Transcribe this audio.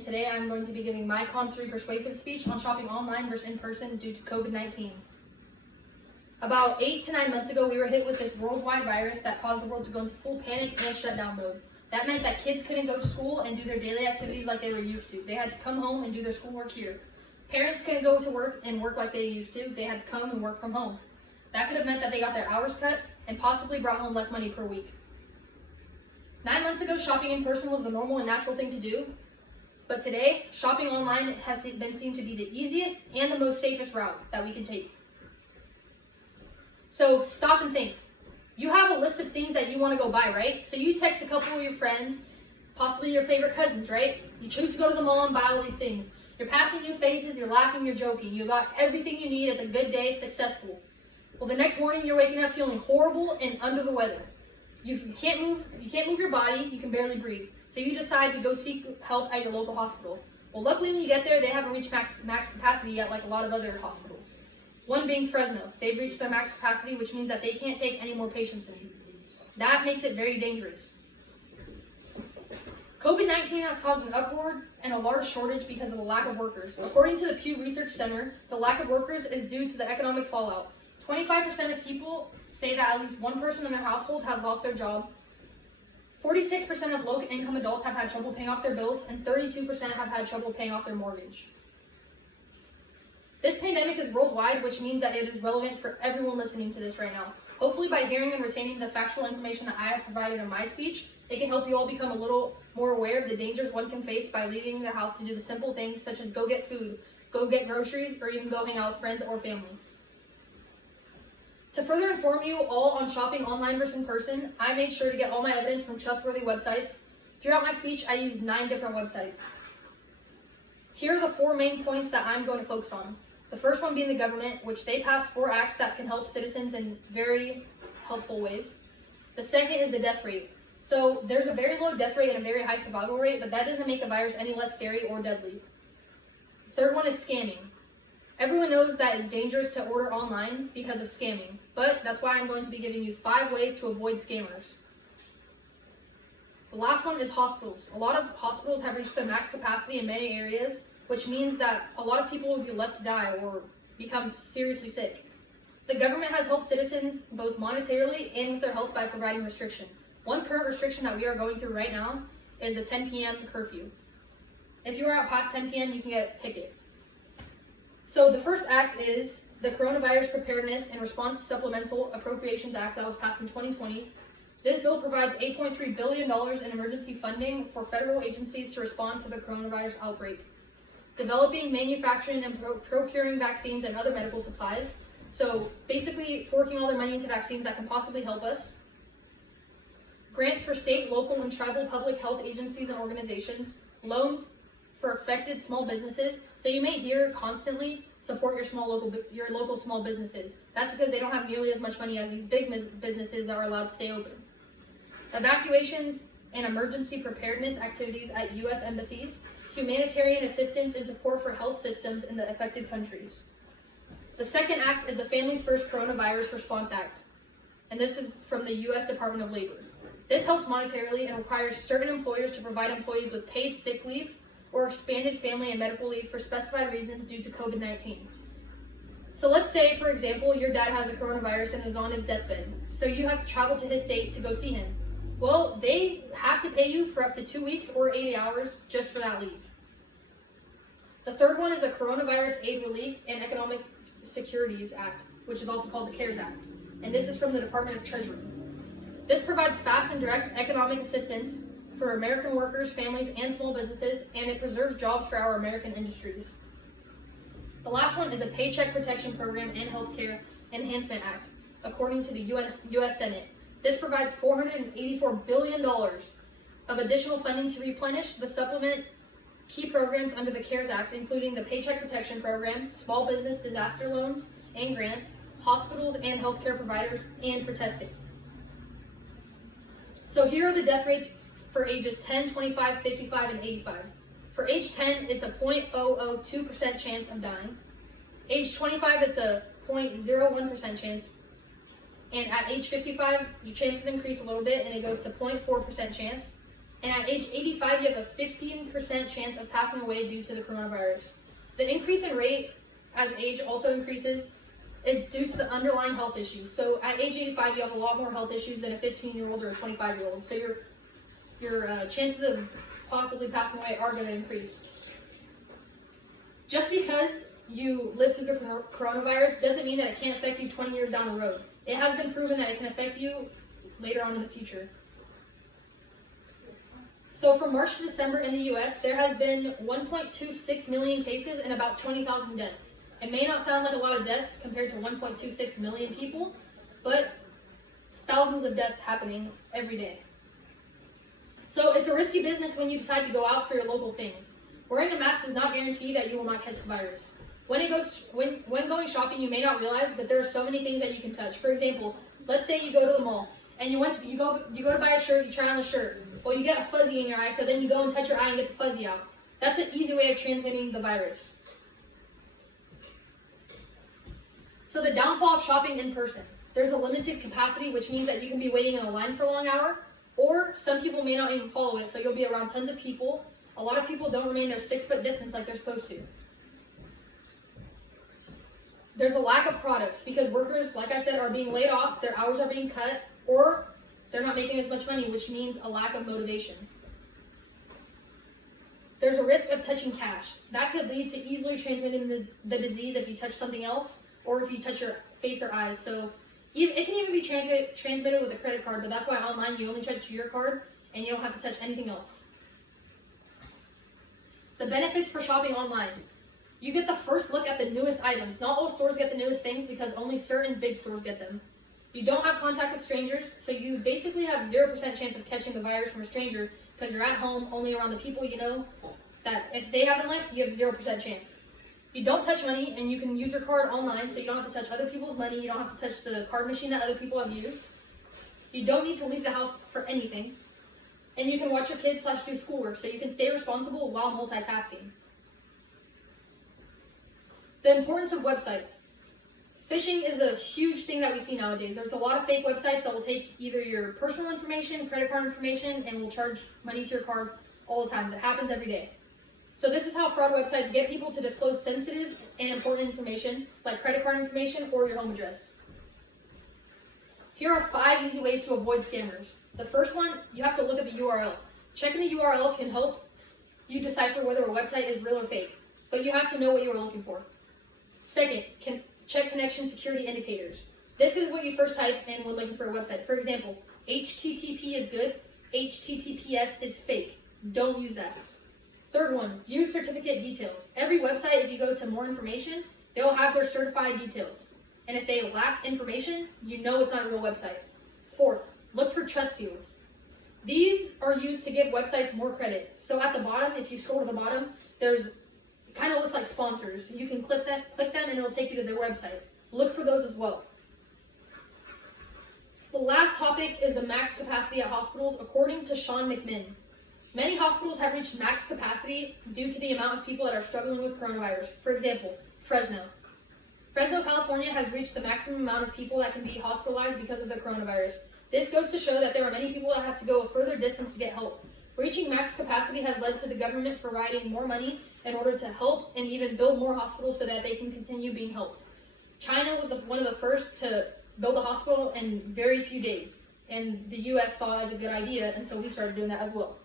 Today I'm going to be giving my Con3 persuasive speech on shopping online versus in person due to COVID-19. About 8 to 9 months ago, we were hit with this worldwide virus that caused the world to go into full panic and shutdown mode. That meant that kids couldn't go to school and do their daily activities like they were used to. They had to come home and do their schoolwork here. Parents couldn't go to work and work like they used to. They had to come and work from home. That could have meant that they got their hours cut and possibly brought home less money per week. 9 months ago, shopping in person was the normal and natural thing to do. But today, shopping online has been seen to be the easiest and the most safest route that we can take. So stop and think. You have a list of things that you want to go buy, right? So you text a couple of your friends, possibly your favorite cousins, right? You choose to go to the mall and buy all these things. You're passing new faces, you're laughing, you're joking. You got everything you need. It's a good day, successful. Well, the next morning you're waking up feeling horrible and under the weather. You can't move your body, you can barely breathe. So you decide to go seek help at your local hospital. Well, luckily when you get there, they haven't reached max capacity yet like a lot of other hospitals. One being Fresno. They've reached their max capacity, which means that they can't take any more patients in. That makes it very dangerous. COVID-19 has caused an uproar and a large shortage because of the lack of workers. According to the Pew Research Center, the lack of workers is due to the economic fallout. 25% of people say that at least one person in their household has lost their job. 46% of low-income adults have had trouble paying off their bills, and 32% have had trouble paying off their mortgage. This pandemic is worldwide, which means that it is relevant for everyone listening to this right now. Hopefully, by hearing and retaining the factual information that I have provided in my speech, it can help you all become a little more aware of the dangers one can face by leaving the house to do the simple things such as go get food, go get groceries, or even go hang out with friends or family. To further inform you all on shopping online versus in person, I made sure to get all my evidence from trustworthy websites. Throughout my speech, I used 9 different websites. Here are the 4 main points that I'm going to focus on. The first one being the government, which they passed 4 acts that can help citizens in very helpful ways. The second is the death rate. So there's a very low death rate and a very high survival rate, but that doesn't make a virus any less scary or deadly. The third one is scamming. Everyone knows that it's dangerous to order online because of scamming, but that's why I'm going to be giving you 5 ways to avoid scammers. The last one is hospitals. A lot of hospitals have reached their max capacity in many areas, which means that a lot of people will be left to die or become seriously sick. The government has helped citizens both monetarily and with their health by providing restriction. One current restriction that we are going through right now is the 10 p.m. curfew. If you are out past 10 p.m., you can get a ticket. So the first act is the Coronavirus Preparedness and Response Supplemental Appropriations Act that was passed in 2020. This bill provides $8.3 billion in emergency funding for federal agencies to respond to the coronavirus outbreak. Developing, manufacturing, and procuring vaccines and other medical supplies. So basically forking all their money into vaccines that can possibly help us. Grants for state, local, and tribal public health agencies and organizations. Loans for affected small businesses. So you may hear constantly support your local small businesses. That's because they don't have nearly as much money as these big businesses that are allowed to stay open. Evacuations and emergency preparedness activities at U.S. embassies. Humanitarian assistance and support for health systems in the affected countries. The second act is the Families First Coronavirus Response Act, and this is from the U.S. Department of Labor. This helps monetarily and requires certain employers to provide employees with paid sick leave or expanded family and medical leave for specified reasons due to COVID-19. So let's say, for example, your dad has a coronavirus and is on his deathbed, so you have to travel to his state to go see him. Well, they have to pay you for up to 2 weeks or 80 hours just for that leave. The third one is the Coronavirus Aid Relief and Economic Securities Act, which is also called the CARES Act, and this is from the Department of Treasury. This provides fast and direct economic assistance for American workers, families, and small businesses, and it preserves jobs for our American industries. The last one is a Paycheck Protection Program and Healthcare Enhancement Act, according to the U.S. Senate. This provides $484 billion of additional funding to replenish the supplement key programs under the CARES Act, including the Paycheck Protection Program, small business disaster loans and grants, hospitals and healthcare providers, and for testing. So here are the death rates for ages 10, 25, 55, and 85. For age 10, it's a 0.002% chance of dying. Age 25, it's a 0.01% chance. And at age 55, your chances increase a little bit, and it goes to 0.4% chance. And at age 85, you have a 15% chance of passing away due to the coronavirus. The increase in rate as age also increases is due to the underlying health issues. So at age 85, you have a lot more health issues than a 15-year-old or a 25-year-old. So your chances of possibly passing away are going to increase. Just because you live through the coronavirus doesn't mean that it can't affect you 20 years down the road. It has been proven that it can affect you later on in the future. So from March to December in the US, there has been 1.26 million cases and about 20,000 deaths. It may not sound like a lot of deaths compared to 1.26 million people, but it's thousands of deaths happening every day. So it's a risky business when you decide to go out for your local things. Wearing a mask does not guarantee that you will not catch the virus. When going shopping, you may not realize, but there are so many things that you can touch. For example, let's say you go to the mall and you go to buy a shirt, you try on the shirt. Well, you get a fuzzy in your eye, so then you go and touch your eye and get the fuzzy out. That's an easy way of transmitting the virus. So the downfall of shopping in person. There's a limited capacity, which means that you can be waiting in a line for a long hour, or some people may not even follow it, so you'll be around tons of people. A lot of people don't remain their 6-foot distance like they're supposed to. There's a lack of products because workers, like I said, are being laid off, their hours are being cut, or they're not making as much money, which means a lack of motivation. There's a risk of touching cash. That could lead to easily transmitting the disease if you touch something else, or if you touch your face or eyes. So it can even be transmitted with a credit card, but that's why online you only touch your card and you don't have to touch anything else. The benefits for shopping online. You get the first look at the newest items. Not all stores get the newest things because only certain big stores get them. You don't have contact with strangers, so you basically have 0% chance of catching the virus from a stranger because you're at home only around the people you know, that if they haven't left, you have 0% chance. You don't touch money, and you can use your card online, so you don't have to touch other people's money. You don't have to touch the card machine that other people have used. You don't need to leave the house for anything. And you can watch your kids / do schoolwork, so you can stay responsible while multitasking. The importance of websites. Phishing is a huge thing that we see nowadays. There's a lot of fake websites that will take either your personal information, credit card information, and will charge money to your card all the time. It happens every day. So this is how fraud websites get people to disclose sensitive and important information, like credit card information or your home address. Here are 5 easy ways to avoid scammers. The first one, you have to look at the URL. Checking the URL can help you decipher whether a website is real or fake, but you have to know what you are looking for. Second, check connection security indicators. This is what you first type in when looking for a website. For example, HTTP is good, HTTPS is fake. Don't use that. Third one, view certificate details. Every website, if you go to more information, they will have their certified details. And if they lack information, you know it's not a real website. Fourth, look for trust seals. These are used to give websites more credit. So at the bottom, if you scroll to the bottom, it kind of looks like sponsors. You can click them and it'll take you to their website. Look for those as well. The last topic is the max capacity at hospitals, according to Sean McMinn. Many hospitals have reached max capacity due to the amount of people that are struggling with coronavirus. For example, Fresno, California has reached the maximum amount of people that can be hospitalized because of the coronavirus. This goes to show that there are many people that have to go a further distance to get help. Reaching max capacity has led to the government providing more money in order to help and even build more hospitals so that they can continue being helped. China was one of the first to build a hospital in very few days, and the US saw it as a good idea, and so we started doing that as well.